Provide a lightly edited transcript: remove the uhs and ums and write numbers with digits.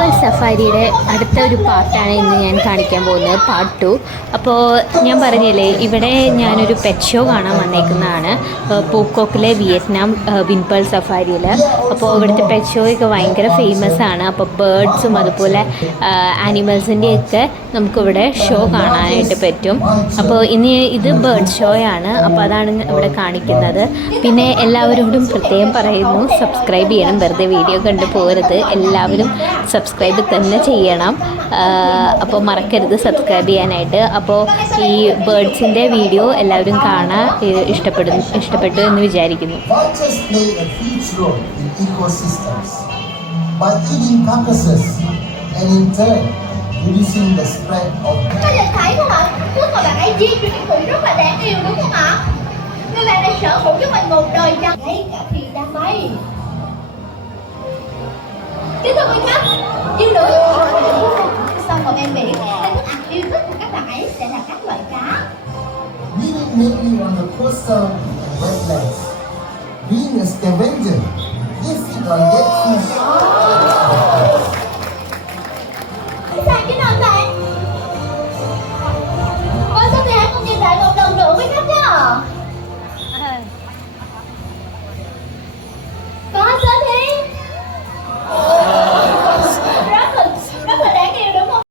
വിൻപേൾ സഫാരിയുടെ അടുത്ത ഒരു പാർട്ടാണ് ഇന്ന് ഞാൻ കാണിക്കാൻ പോകുന്നത്, പാർട്ട് 2. അപ്പോൾ ഞാൻ പറഞ്ഞില്ലേ, ഇവിടെ ഞാനൊരു പെറ്റ് ഷോ കാണാൻ വന്നേക്കുന്നതാണ് പൂക്കോക്കിലെ വിയറ്റ്നാം വിൻപേൾ സഫാരിയിൽ. അപ്പോൾ ഇവിടുത്തെ പെറ്റ് ഷോയൊക്കെ ഭയങ്കര ഫേമസ് ആണ്. അപ്പോൾ ബേർഡ്സും അതുപോലെ ആനിമൽസിൻ്റെയൊക്കെ നമുക്കിവിടെ ഷോ കാണാനായിട്ട് പറ്റും. അപ്പോൾ ഇനി ഇത് ബേർഡ് ഷോയാണ്. അപ്പോൾ അതാണ് ഇവിടെ കാണിക്കുന്നത്. പിന്നെ എല്ലാവരോടും പ്രത്യേകം പറയുന്നു, സബ്സ്ക്രൈബ് ചെയ്യണം. വെറുതെ വീഡിയോ കണ്ടു പോകരുത്, എല്ലാവരും സബ്സ്ക്രൈബ് തന്നെ ചെയ്യണം. അപ്പോൾ മറക്കരുത് സബ്സ്ക്രൈബ് ചെയ്യാനായിട്ട്. അപ്പോൾ ഈ ബേർഡ്സിൻ്റെ വീഡിയോ എല്ലാവരും കാണാൻ ഇഷ്ടപ്പെട്ടു എന്ന് വിചാരിക്കുന്നു. Reducing the spread of. Có nhìn thấy không ạ? Trước mà bạn ấy di chuyển thủy rất là đáng yêu đúng không ạ? Người bạn này sở hữu cho mình một đời trăng. Ngay cả khi đam mây. Kính thưa quý khách, như nữa sông và ven biển, nên thức ăn yêu thích của các bạn ấy sẽ là các loại cá. Living mainly on the coastal and wetlands, being a scavenger, they feed on dead